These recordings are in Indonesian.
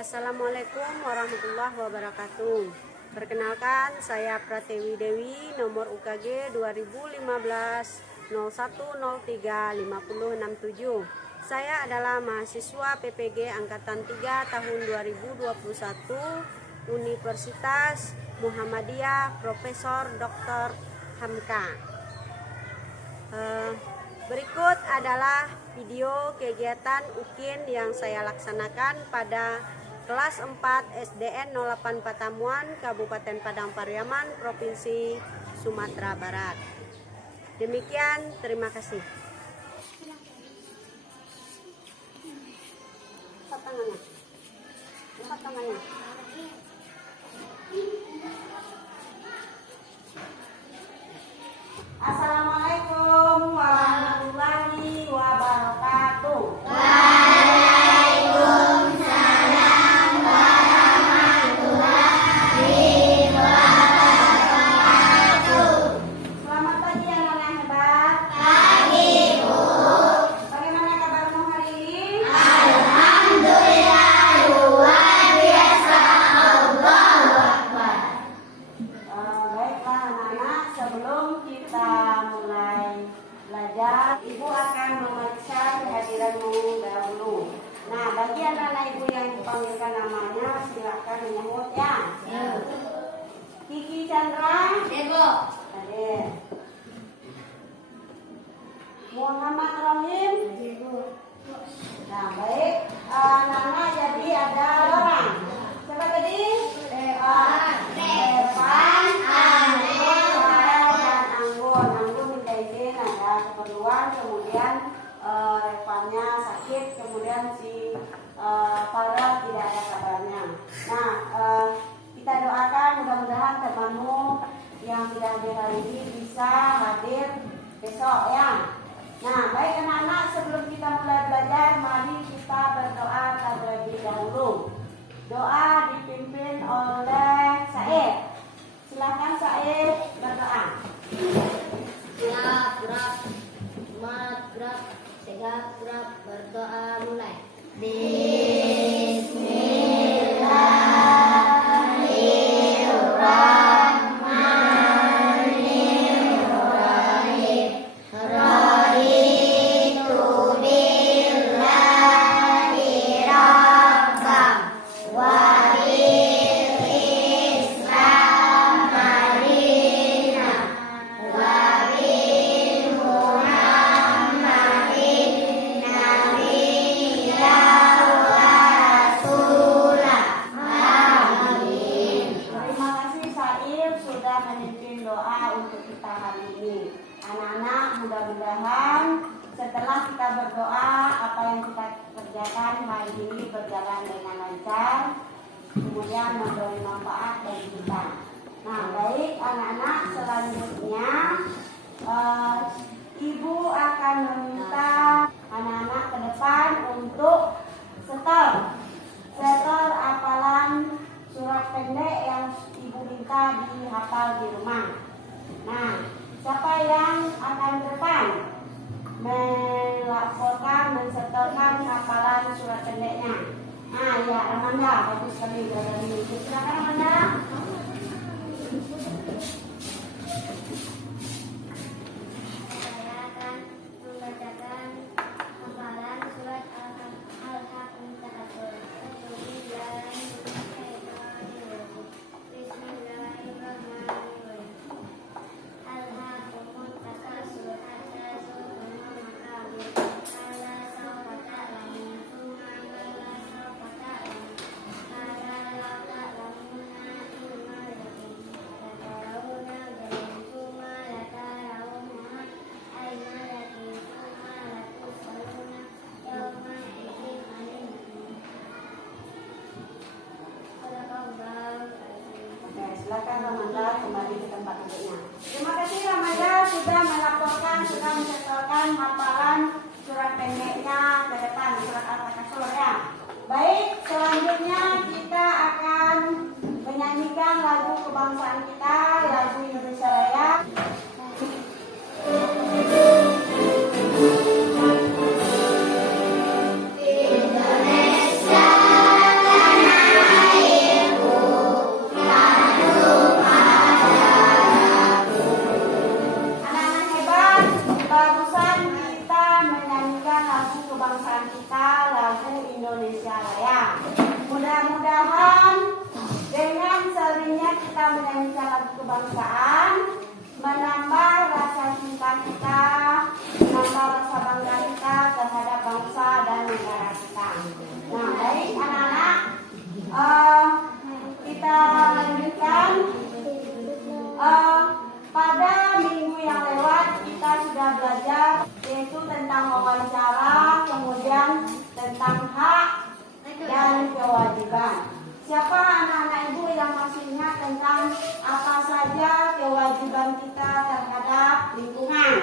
Assalamualaikum warahmatullahi wabarakatuh. Perkenalkan, saya Pratiwi Dewi, nomor UKG 2015 01035067. Saya adalah mahasiswa PPG Angkatan 3 tahun 2021 Universitas Muhammadiyah Profesor Dr. Hamka. Berikut adalah video kegiatan UKIN yang saya laksanakan pada kelas 4 SDN 08 Patamuan, Kabupaten Padang Pariaman, Provinsi Sumatera Barat. Demikian, terima kasih. Angkat tangannya. Assalamualaikum warahmatullahi wabarakatuh. Waalaikumsalam warahmatullahi wabarakatuh. Selamat pagi anak-anak hebat. Pagi, Bu. Bagaimana kabarmu hari ini? Alhamdulillah luar biasa. Allahu Akbar. Baiklah anak-anak, sebelum kita mulai belajar, Ibu akan memeriksa kehadiranmu dahulu. Nah, bagi anak-anak Ibu yang dipanggilkan namanya, silakan menyebut ya. Kiki Chandra, Ibu. hadir. Muhammad Rohim, nah baik. Anak-anak jadi ada orang. Siapa tadi? Devan, Farel, dan Anggun. Anggun minta izin ada keperluan, kemudian Revannya sakit, kemudian si Farel tidak ada kabarnya. Nah, kita doakan mudah-mudahan temanmu yang tidak hadir hari ini bisa hadir besok ya. Nah, baik anak-anak, sebelum kita mulai belajar, mari kita berdoa terlebih dahulu. Doa dipimpin oleh Said. Silakan Said berdoa. Siap, gerak. Mat, gerak. Tegak, gerak. Berdoa mulai. Bismillahirrahmanirrahim. Raditu billahi rabbam wa bil Islam madina wa bil Muhammadin nabiyyan wa rasulah. Amin. Terima kasih Said sudah memimpin doa untuk kita hari ini. Anak-anak, mudah-mudahan setelah kita berdoa, apa yang kita kerjakan hari ini berjalan dengan lancar, kemudian memberi manfaat bagi kita. Nah, baik anak-anak, selanjutnya Ibu akan meminta anak-anak ke depan untuk setor hafalan surat pendek yang Ibu minta dihafal di rumah. Nah, siapa yang akan ke depan melaporkan, mensetorkan hafalan surat pendeknya? Nah, ya Amanda, bagus sekali berada di sini. Silakan Amanda. Saya akan membacakan hafalan surat Al-Haqqun Takatsur. Bismillahirrahmanirrahim. Al-Haqqun Takatsur hatta zurtumul maqabir. Kala sawfa ta'lamun tsumma kala sawfa ta'lamun. Kala la ta'lamuna ilmal yaqin. Latarawna al-jahim tsumma latarawnaha ainal yaqin tsumma latus'aluna yawma idzin 'anil na'im. Sadaqallahu azim. Oke, silakan Ramanda kembali ke tempat duduknya. Terima kasih Ramanda sudah melaporkan, sudah mencetorkan hafalan surat pendeknya ke depan, surat Al-Takatsur ya. Baik, selanjutnya kita akan menyanyikan lagu kebangsaan kita, lagu Indonesia Raya. Indonesia tanah kewajiban. Siapa anak-anak ibu yang masih ingat tentang apa saja kewajiban kita terhadap lingkungan?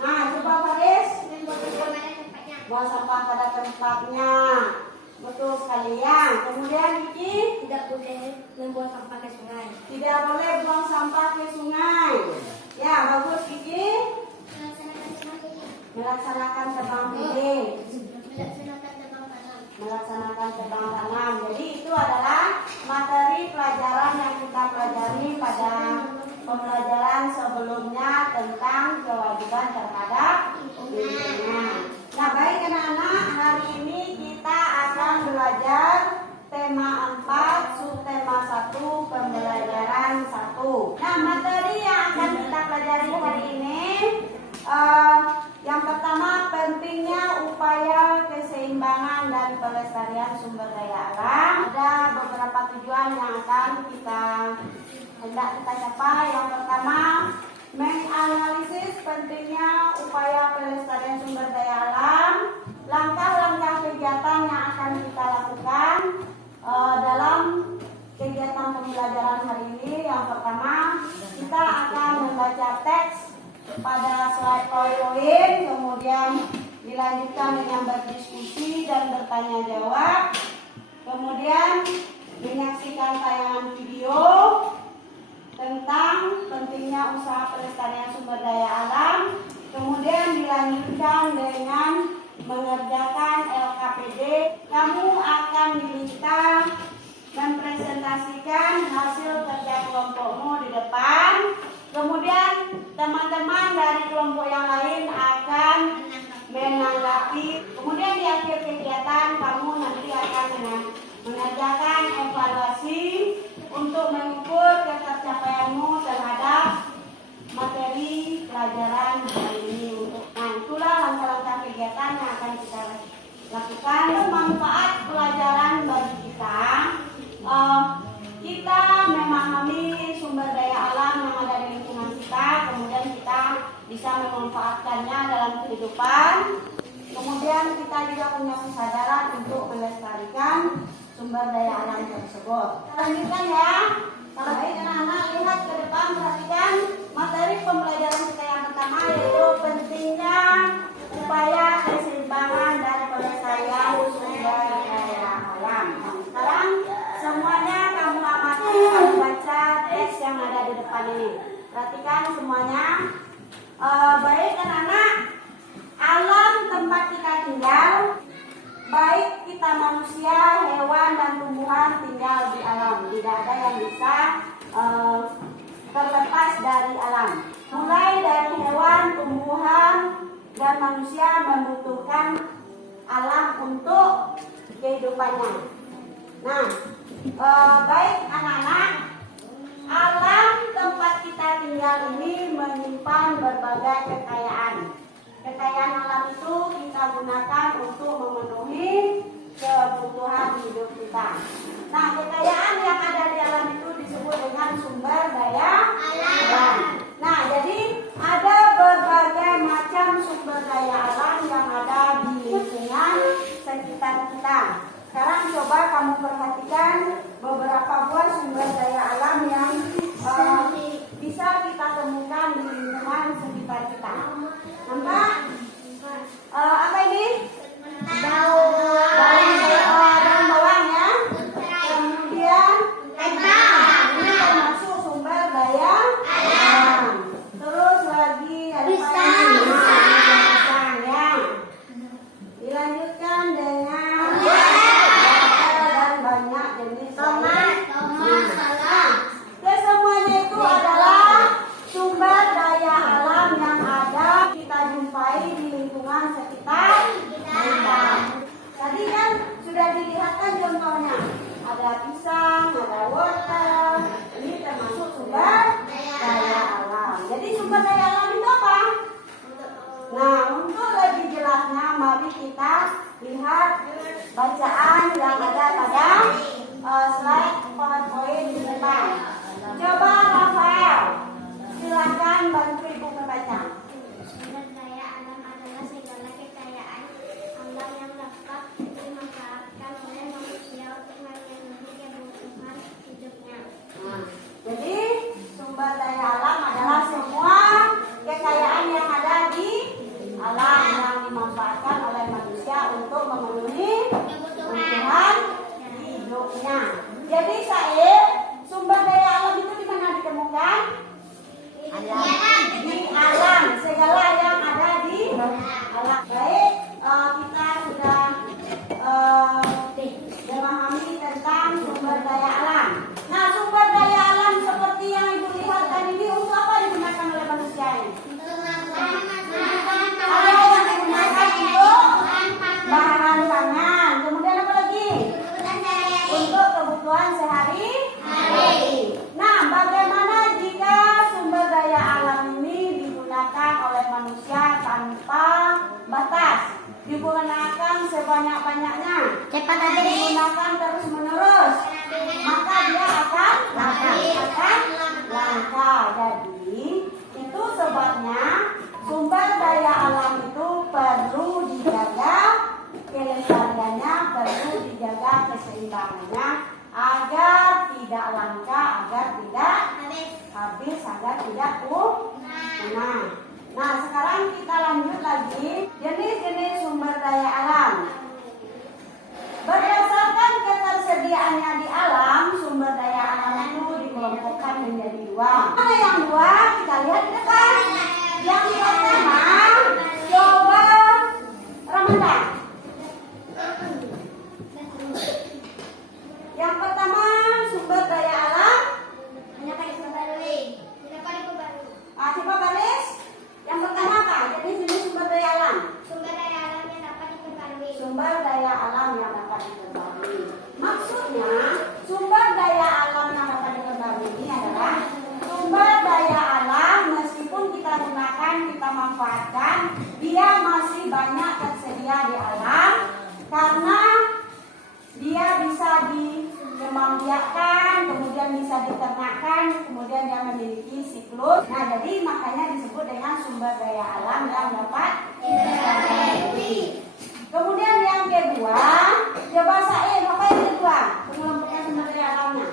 Nah, coba Faris, buang sampah pada tempatnya. Betul sekali ya. Kemudian Kiki, Tidak boleh membuang sampah ke sungai. tidak boleh buang sampah ke sungai. Ya, bagus Kiki. Melaksanakan tebang pilih. Melaksanakan tebang tanam. Jadi itu adalah materi pelajaran yang kita pelajari pada pembelajaran sebelumnya tentang kewajiban terhadap lingkungan. Nah, baik anak-anak, hari ini kita akan belajar tema 4, subtema 1, pembelajaran 1. Nah, materi yang akan kita pelajari hari ini yang pertama, pentingnya upaya keseimbangan dan pelestarian sumber daya alam. Ada beberapa tujuan yang akan kita hendak kita capai. Yang pertama, menganalisis pentingnya upaya pelestarian sumber daya alam, langkah-langkah kegiatan yang akan kita lakukan dalam kegiatan pembelajaran hari ini. Yang pertama, kita akan membaca teks pada slide PowerPoint, kemudian dilanjutkan dengan berdiskusi dan bertanya jawab, kemudian menyaksikan tayangan video tentang pentingnya usaha pelestarian sumber daya alam, kemudian dilanjutkan dengan mengerjakan LKPD. Kamu akan diminta mempresentasikan hasil kerja kelompokmu di depan. Kemudian teman-teman dari kelompok yang lain akan menanggapi. Kemudian di akhir kegiatan kamu nanti akan mengerjakan evaluasi untuk mengukur ketercapaianmu terhadap materi pelajaran hari ini. Nah, itulah langkah-langkah kegiatan yang akan kita lakukan. Manfaat pelajaran bagi kita. Kita memahami sumber daya alam yang ada di lingkungan kita, kemudian kita bisa memanfaatkannya dalam kehidupan. Kemudian kita juga punya kesadaran untuk melestarikan sumber daya alam tersebut. Lanjutkan ya. Kalau baik anak-anak, lihat ke depan, perhatikan materi pembelajaran kita yang pertama, yaitu pentingnya upaya keseimbangan dan pelestarian sumber daya alam. Sekarang semuanya kamu amati, kamu baca teks yang ada di depan ini. Perhatikan semuanya. Baik anak-anak, alam tempat kita tinggal, baik kita manusia, hewan dan tumbuhan tinggal di alam. Tidak ada yang bisa terlepas dari alam. Mulai dari hewan, tumbuhan dan manusia membutuhkan alam untuk kehidupannya. Nah, baik anak-anak, alam tempat kita tinggal ini menyimpan berbagai kekayaan. Kekayaan alam itu kita gunakan untuk memenuhi kebutuhan hidup kita. Nah, kekayaan yang ada di alam itu disebut dengan sumber daya alam. Nah, jadi ada berbagai macam sumber daya alam yang ada di lingkungan sekitar kita. Sekarang coba kamu perhatikan beberapa buah sumber daya alam yang bisa kita temukan di lingkungan sekitar kita. Nampak? Apa ini? Daun bawang ya. Kemudian ini termasuk sumber daya alam. Terus lagi ada pisang ya. Dilanjutkan dengan dan banyak jenis tomat. Semuanya itu adalah sumber daya alam yang ada kita jumpai di lingkungan sekitar kita. Tadi kan sudah dilihatkan contohnya. Ada pisang, ada wortel. Ini termasuk sumber daya alam. Jadi sumber daya alam itu apa? Nah, untuk lebih jelasnya mari kita lihat bacaan yang ada pada slide PowerPoint di depan. Coba Rafael, silakan bantu ibu membaca. Sumber daya alam adalah segala kekayaan alam yang dapat dimanfaatkan oleh manusia Jadi Said, sumber daya alam itu di mana ditemukan? Di alam, segala yang ada di alam. Baik, kita sudah memahami tentang sumber daya alam. Nah, sumber daya alam seperti yang Ibu lihat tadi ini untuk apa digunakan oleh manusia ini? Ada yang digunakan untuk bahan pangan. Kemudian apa lagi? Untuk kebutuhan sehari-hari. Nah, bagaimana jika sumber daya alam ini digunakan oleh manusia tanpa batas? Digunakan sebanyak-banyaknya, digunakan terus-menerus, maka dia akan langka. Jadi itu sebabnya sumber daya alam itu perlu dijaga kelestariannya, perlu dijaga keseimbangannya agar tidak langka, agar tidak habis, agar tidak punah. Nah, sekarang kita lanjut lagi jenis-jenis sumber daya alam. Berdasarkan ketersediaannya di alam, sumber daya alam itu dikelompokkan menjadi dua. Mana yang dua? Kita lihat di depan. Yang pertama, coba Ramadhan. Yang pertama, sumber daya alam. Coba baris. Yang pertama apa? Jenis sumber daya alam. Sumber daya alam yang dapat diperbarui. Sumber daya alam yang dapat diperbarui. Maksudnya, sumber daya alam yang dapat diperbarui ini adalah sumber daya alam meskipun kita gunakan, kita manfaatkan, dia masih banyak tersedia di alam karena dia bisa dikembangbiakkan, kemudian bisa diternakkan, kemudian dia memiliki siklus. Nah, jadi makanya disebut dengan sumber daya alam yang dapat diperbarui. Kemudian yang kedua, coba Said, apa yang kedua? Pengelompokan sumber daya alamnya.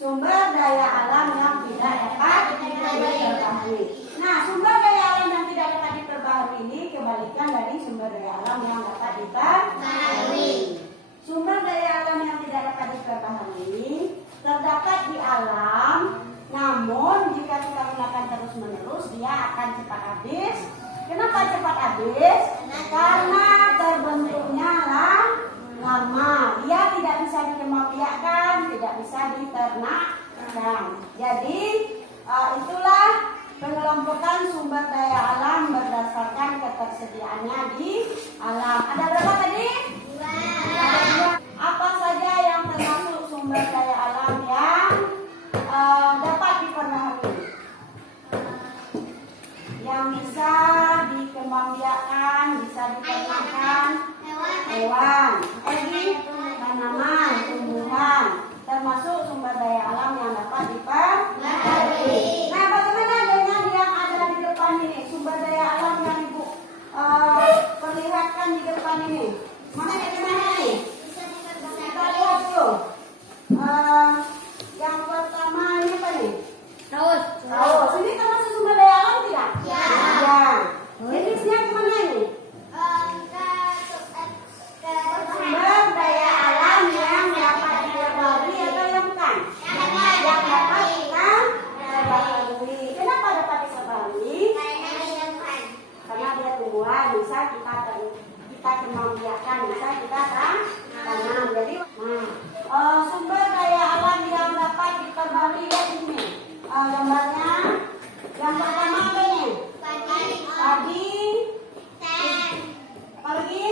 Sumber daya alam yang tidak dapat diperbarui. Nah, sumber daya alam yang tidak dapat diperbarui ini kebalikan dari sumber daya alam yang dapat diperbarui. Sumber daya alam yang tidak dapat diperbarui terdapat di alam, namun jika kita gunakan terus-menerus dia akan cepat habis. Kenapa cepat habis? Karena terbentuknya lama. Dia tidak bisa dikembangbiakkan, tidak bisa diternakkan. Jadi itulah pengelompokan sumber daya alam berdasarkan ketersediaannya di alam. Ada berapa tadi? Dua. Apa saja yang termasuk sumber daya alam yang dapat diperbarui? Yang bisa dikembangbiakkan, bisa diternakkan, hewan, tanaman, tumbuhan, termasuk sumber daya alam yang dapat diperbarui. Nah, bagaimana dengan yang ada di depan ini? Sumber daya alam yang Ibu perlihatkan di depan ini. Mana nih? Kita lihat dulu. Yang pertama ini apa nih? Saus. Ini termasuk sumber daya alam tidak? Ya. Jenisnya kemana ini? Sumber daya alam yang dapat diperbarui atau yang bukan? Yang dapat kita perbarui. Kenapa dapat diperbarui? Karena dia tumbuhan, bisa kita kembangbiakkan, bisa kita tanam. Jadi, sumber daya alam yang dapat diperbarui ya ini. Gambarnya, yang pertama apa ini? Padi. Apa lagi?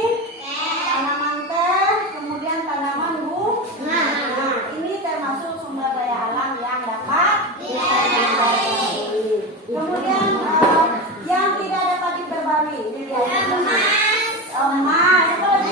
Tanaman teh, kemudian tanaman bunga. Nah, ini termasuk sumber daya alam yang dapat diperbarui. Kemudian yang tidak dapat diperbarui, ini dia. Emas, apa lagi?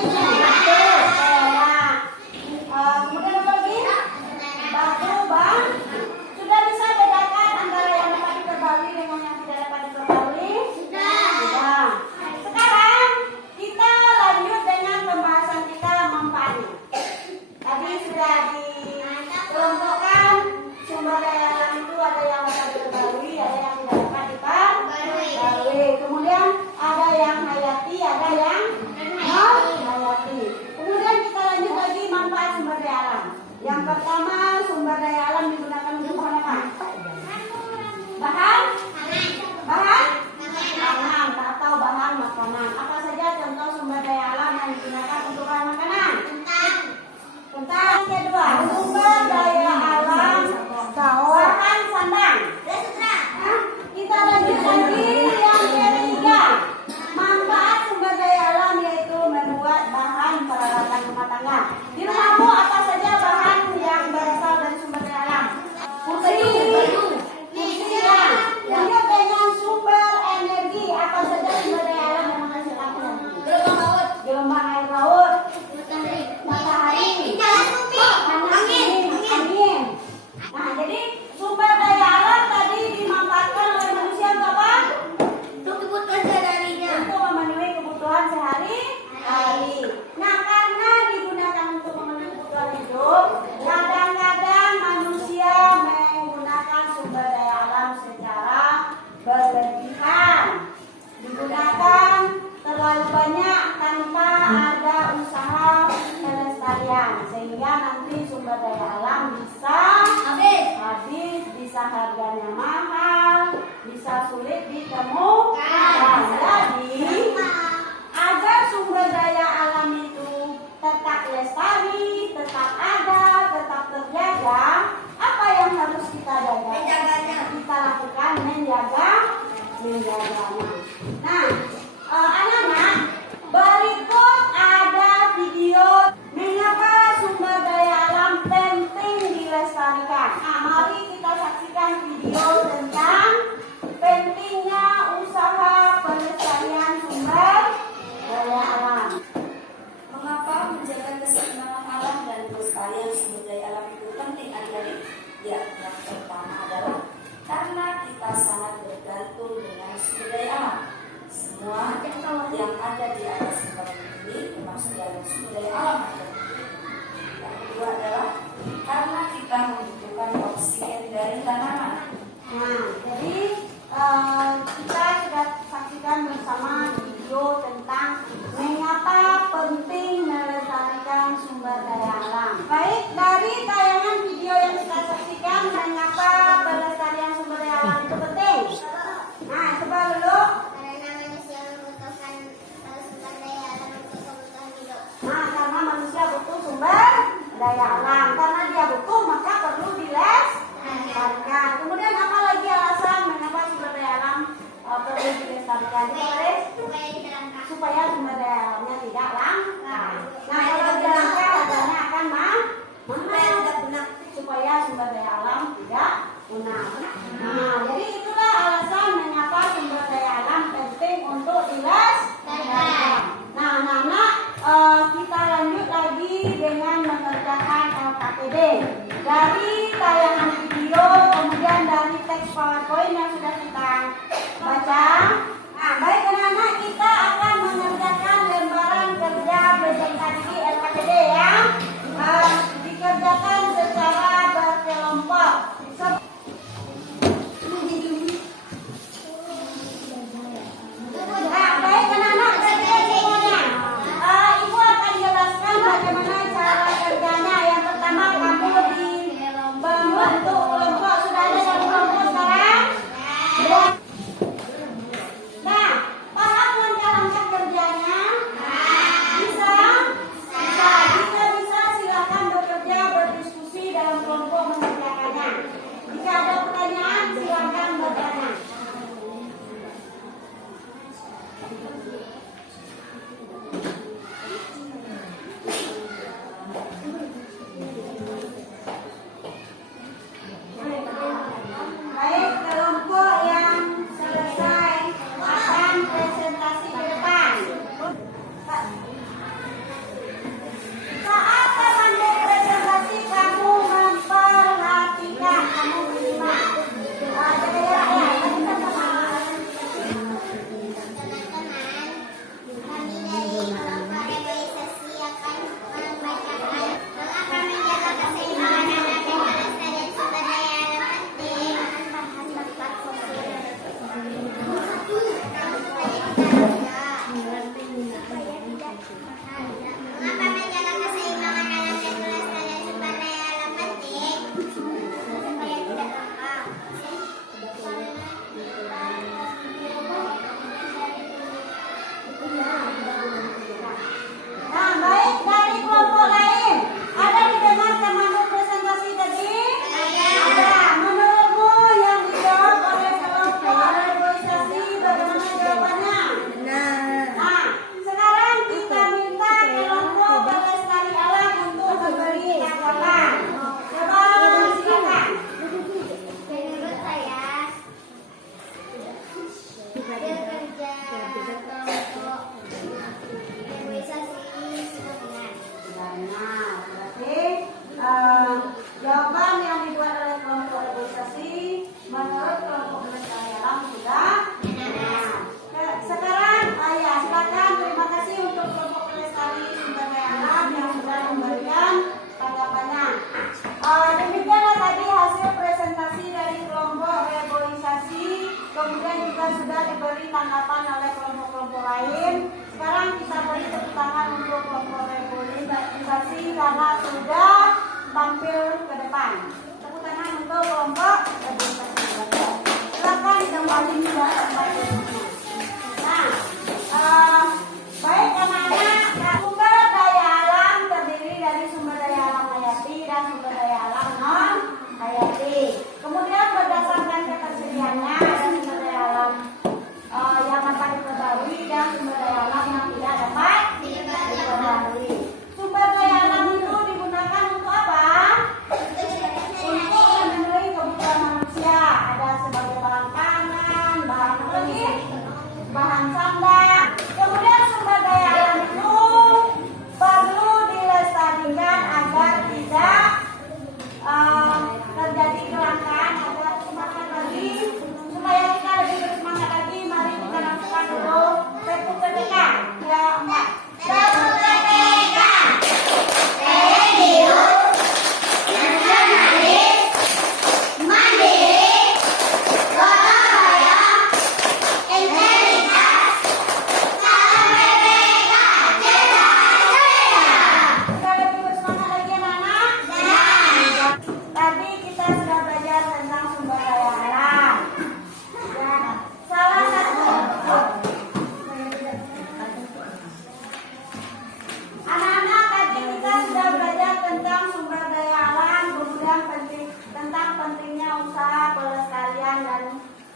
harganya mahal, bisa sulit ditemukan. Jadi agar sumber daya alam itu tetap lestari, tetap ada, tetap terjaga, apa yang harus kita jaga? Menjaganya. Kita lakukan menjaganya. Nah, anak-anak, berikut ada video mengapa sumber daya alam penting dilestarikan. Nah, mari kita saksikan video tentang pentingnya usaha pelestarian sumber daya alam. Mengapa menjaga keseimbangan alam dan pelestarian sumber daya alam itu penting adik-adik? Ya, yang pertama adalah karena kita sangat bergantung dengan sumber daya alam. Semua yang ada di atas muka bumi ini termasuk dalam sumber daya alam. Yang kedua adalah karena kita membutuhkan oksigen dari tanaman. Nah, jadi kita sudah saksikan bersama video tentang mengapa penting melestarikan sumber daya alam. Baik, dari tayangan video yang kita saksikan, mengapa pelestarian sumber daya alam itu penting? Nah, coba dulu. Karena manusia membutuhkan sumber daya alam untuk kebutuhan hidup. Nah, karena manusia butuh sumber daya alam. Karena dia butuh, maka perlu dilestarikan. Kemudian apa lagi alasan mengapa sumber daya alam perlu dilestarikan? Supaya sumber daya alamnya tidak langka. Nah, kalau tidak langka harganya akan mahal. Supaya sumber daya alam tidak punah. Nah, jadi itulah alasan mengapa sumber daya alam penting untuk dilestarikan. Nah, anak-anak, kita lanjut lagi dengan mengerjakan LKPD. Dari tayangan video, kemudian dari teks PowerPoint yang sudah kita baca. Nah, baik anak-anak, kita akan mengerjakan lembaran kerja presentasi LKPD ya. Dikerjakan secara berkelompok. Nah, baik anak-anak, perhatikan semuanya. Ibu akan jelaskan bagaimana cara kerjanya. Yang pertama, kamu membentuk kelompok. Sudah ada satu kelompok sekarang? Ya. Nah, paham cara kerjanya? Bisa? Bisa. Jika bisa, silakan bekerja, berdiskusi dalam kelompok mengerjakannya. Jika ada pertanyaan, silakan bertanya. Baik, kelompok yang selesai akan presentasi ke depan. Saat memandai presentasi, kamu memperhatikan, kamu menyimak. Jadi ya, tadi kan sama. Teman-teman, kami dari kelompok reboisasi akan membacakan mengapa menjaga keseimbangan alam dan kelestarian sumber daya alam penting. Bahas manfaat sosial. Mengapa menjaga keseimbangan alam dan kelestarian sumber daya alam penting? Supaya tidak lengkap. Nah, baik, dari kelompok lain, ada didengar temanmu presentasi tadi? Ada. Menurutmu yang dijawab oleh kelompok reboisasi bagaimana jawabannya? Nah, sekarang kita minta kelompok pelestari alam untuk memberi tanggapan. Coba silakan. Menurut saya, hasil kerja kelompok reboisasi cukup benar. Benar. Berarti jawaban yang dibuat oleh kelompok reboisasi menurut kelompok pelestari alam sudah benar. Sekarang, ya silakan. Terima kasih untuk kelompok pelestari sumber daya alam yang sudah memberikan tanggapannya. Demikianlah tadi hasil presentasi dari kelompok reboisasi. Kemudian juga sudah diberi tanggapan oleh kelompok-kelompok lain. Sekarang kita beri tepuk tangan untuk kelompok reboisasi karena sudah tampil ke depan. Tepuk tangan untuk kelompok reboisasi.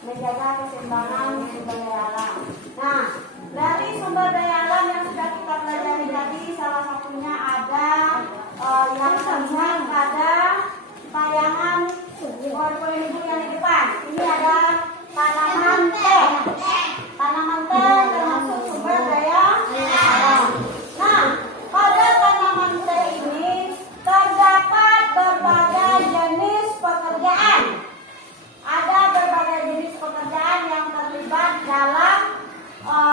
menjaga keseimbangan sumber daya alam. Nah, dari sumber daya alam yang sudah kita pelajari tadi, salah satunya ada yang terlihat pada tayangan ibu yang di depan. Ini ada tanaman teh. Tanaman teh termasuk sumber daya alam. Nah, pada tanaman teh ini terdapat berbagai jenis pekerjaan. Ada berbagai jenis pekerjaan yang terlibat dalam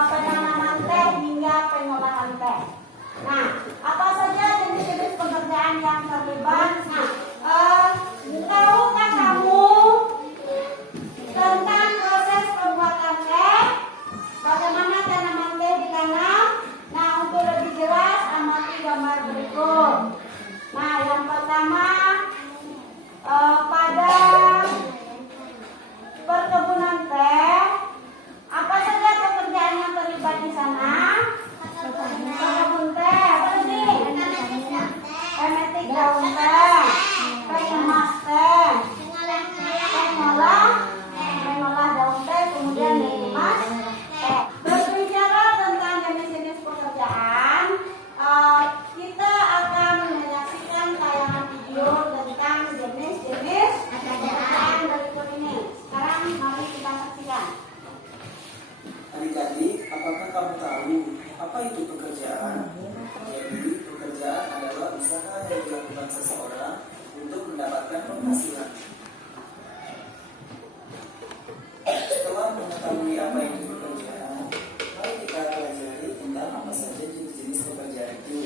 penanaman teh hingga pengolahan teh. Nah, apa saja jenis-jenis pekerjaan yang terlibat? Nah, tahukah kamu tentang proses pembuatan teh? Bagaimana tanaman teh ditanam? Nah, untuk lebih jelas amati gambar berikut. Nah, yang pertama pada perkebunan teh, apa saja pekerjaan yang terlibat di sana? Berkebun teh, apa tadi? Memetik daun teh, mengemas teh, mengolah daun teh, kemudian mengemas teh. Berbicara tentang jenis-jenis pekerjaan, kita akan menyaksikan tayangan video tentang jenis-jenis pekerjaan berikut ini. Sekarang mari kita saksikan. Adik-adik, apakah kamu tahu apa itu pekerjaan? Jadi, pekerjaan adalah usaha yang dilakukan seseorang untuk mendapatkan penghasilan. Setelah mengetahui apa itu pekerjaan, mari kita pelajari tentang apa saja jenis-jenis pekerjaan itu.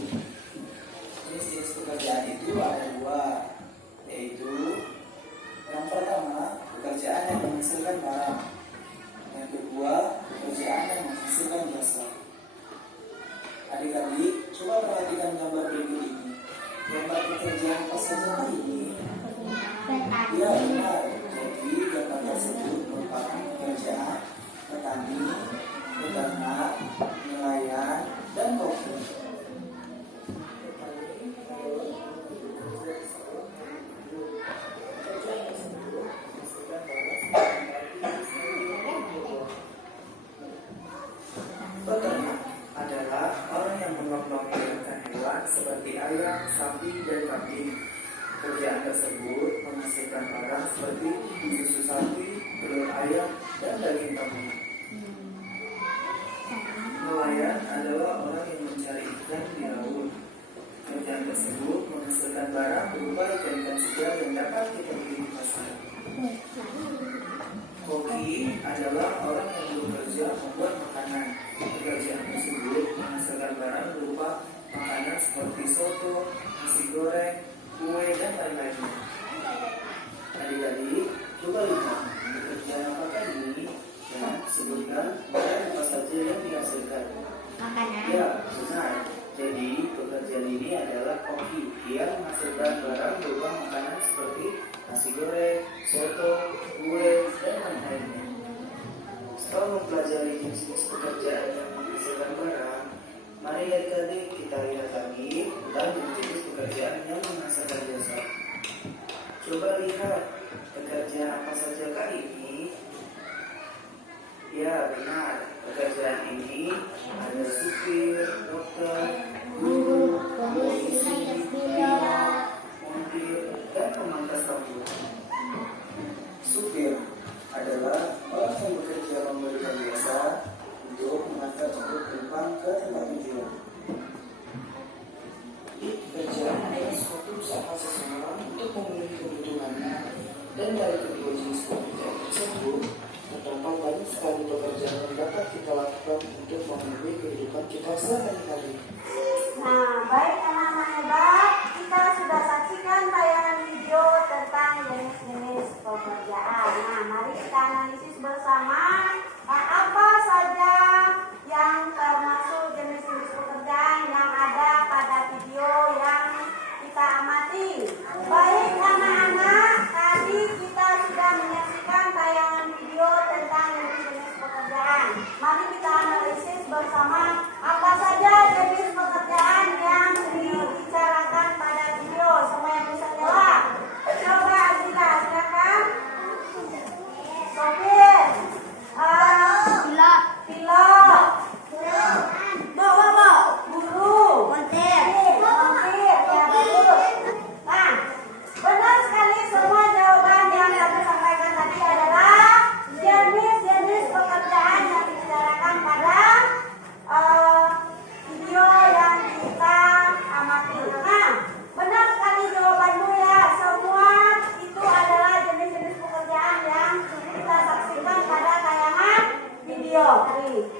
Jenis-jenis pekerjaan itu ada dua, yaitu yang pertama, pekerjaan yang menghasilkan barang. Yang kedua, pekerjaan yang menghasilkan jasa. Adik-adik, coba perhatikan gambar berikut ini. Gambar pekerjaan apa saja kali ini? Ya, benar. Jadi, gambar tersebut merupakan pekerjaan petani, peternak, nelayan, dan koki. Peternak adalah orang yang memelihara hewan seperti ayam, sapi, dan kambing. Pekerjaan tersebut menghasilkan barang seperti susu sapi, telur ayam, dan daging kambing. Nelayan adalah orang yang mencari ikan di laut. Pekerjaan tersebut menghasilkan barang berupa ikan-ikan segar yang dapat kita beli di pasar. Koki adalah orang yang bekerja membuat makanan. Pekerjaan tersebut menghasilkan barang berupa makanan seperti soto, nasi goreng, kue, dan lain-lainnya. Adik-adik, coba lihat pekerjaan apa tadi? Ya, sebutkan barang apa saja yang dihasilkan. Makanan. Ya, benar. Jadi, pekerjaan ini adalah koki yang menghasilkan barang berupa makanan seperti nasi goreng, soto, kue, dan lain-lainnya. Setelah mempelajari jenis pekerjaan yang menghasilkan barang, mari adik-adik kita lihat lagi tentang jenis pekerjaan yang menghasilkan jasa. Coba lihat pekerjaan apa saja kali ini? Ya, benar. Pekerjaan ini ada supir, dokter, guru, polisi, pilot, montir, dan pemangkas rambut. Supir adalah orang yang bekerja memberikan jasa untuk mengantar jemput penumpang ke tempat tujuan. Pekerjaan adalah suatu usaha seseorang untuk memenuhi kebutuhannya, dan dari kedua jenis pekerjaan tersebut terdapat banyak sekali pekerjaan yang dapat kita lakukan untuk memenuhi kehidupan kita sehari-hari. Nah, baik anak-anak hebat, kita sudah saksikan tayangan video tentang jenis-jenis pekerjaan. Nah, mari kita analisis bersama apa saja yang termasuk jenis-jenis pekerjaan yang ada pada video yang kita amati. Baik anak-anak, tadi kita sudah menyaksikan tayangan video tentang jenis-jenis pekerjaan. Mari kita analisis bersama apa saja jenis pekerjaan yang dibicarakan pada video. Semua yang bisa jawab. Coba Azila, silakan. Sopir. video.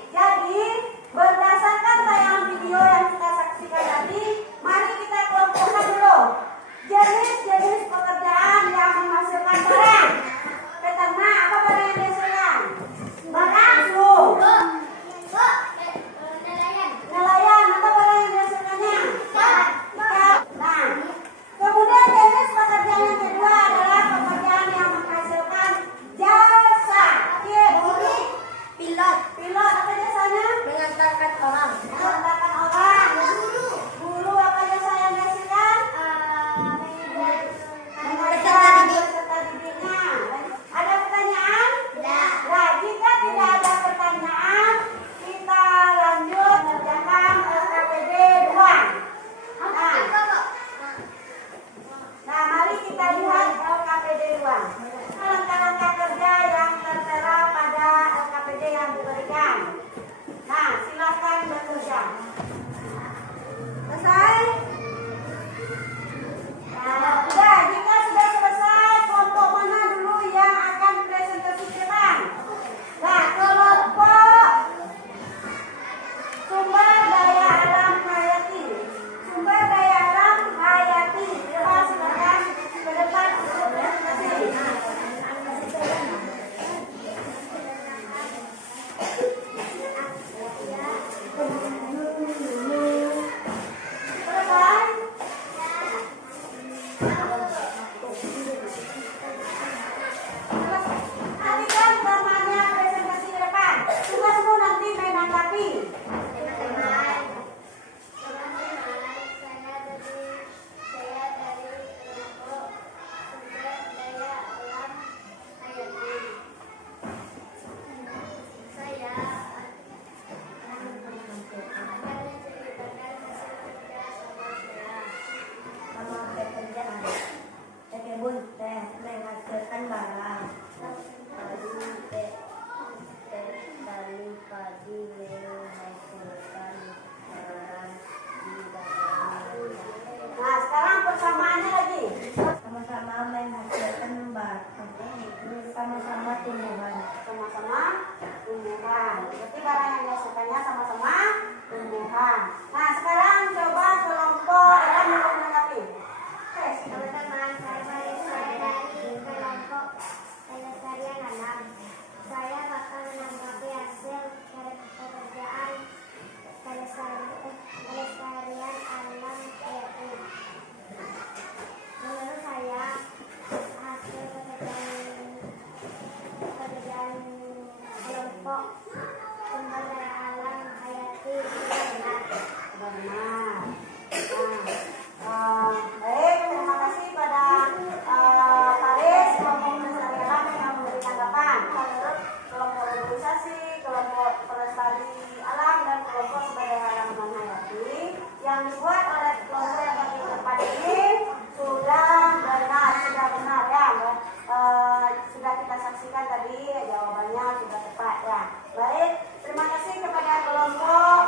Jadi berdasarkan tayangan video yang kita saksikan tadi, mari kita kelompokkan dulu jenis-jenis pekerjaan yang menghasilkan barang. Peternak, apa barang yang dihasilkan? Barang su. Nelayan, apa barang yang dihasilkannya? Ikan. Nah, kemudian jenis pekerjaan yang kedua adalah pekerjaan yang menghasilkan jasa. Pilot. Pilot apa jasanya? Mengantarkan orang. Mengantarkan orang. Guru apa jasa yang dihasilkan? Mengajar peserta didiknya. Ada pertanyaan? Nah, jika tidak ada pertanyaan, kita lanjut mengerjakan LKPD 2. Nah, mari kita lihat LKPD 2. Langkah-langkah kerja yang tertera pada LKPD yang diberikan. Nah, silakan bekerja. Selesai? Nah, sudah. Jika sudah selesai, kelompok mana dulu yang akan presentasi ke depan? Nah, kelompok sumber daya alam hayati. Sumber daya alam hayati. Coba silakan ke depan untuk presentasi. Selesai? Nantikan temannya presentasi ke depan. Tugasmu nanti menanggapi. Menghasilkan barang. Padi menghasilkan barang di dalam. Nah, sekarang persamaannya lagi. Sama-sama menghasilkan barang. Sama-sama tumbuhan. Sama-sama tumbuhan. Berarti barang yang dihasilkannya sama-sama tumbuhan. Nah, sekarang coba kelompok yang menanggapi. Teman-teman, saya dari kelompok pelestarian alam. Saya bakal menanggapi hasil pekerjaan pelestarian alam hayati. Menurut saya, hasil pekerjaan kelompok sumber daya alam hayati benar. Benar. Baik, terima kasih pada Faris, kelompok pelestari alam yang memberi tanggapan. Menurut kelompok organisasi, kelompok pelestari alam, dan kelompok sumber daya alam non hayati yang dibuat oleh kelompok yang tadi depan ini sudah benar ya. Sudah kita saksikan tadi jawabannya sudah tepat ya. Baik, terima kasih kepada kelompok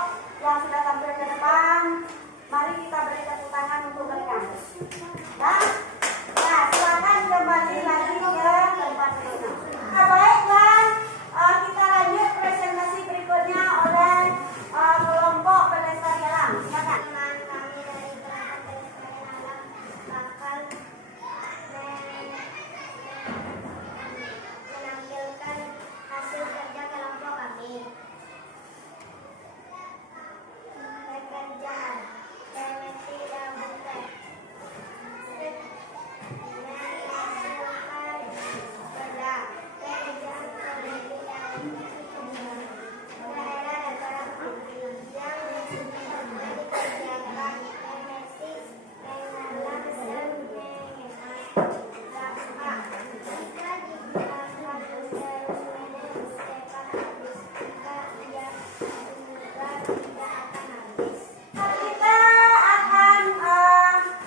yang sudah tampil ke depan. Mari kita beri tepuk tangan untuk mereka. Nah, silakan kembali lagi ke tempat duduk. Nah, baiklah, kita lanjut presentasi berikutnya oleh kelompok pelestari alam. Silakan. Teman kami dari kelompok pelestarian alam bakal menampilkan hasil kerja kelompok kami. Pekerjaan peneliti rambut menghasilkan sepeda. Pekerjaan peneliti rambut daerah dan barang bukti yang dikerjakan peneliti mengalah dan menghemat sampah. Jika digunakan terus menerus cepat habis, jika ia juga tidak akan habis. Kita akan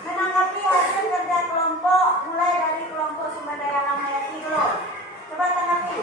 menanggapi hasil kerja kelompok mulai dari kelompok sumber daya alam hayati dulu. Coba tanggapi.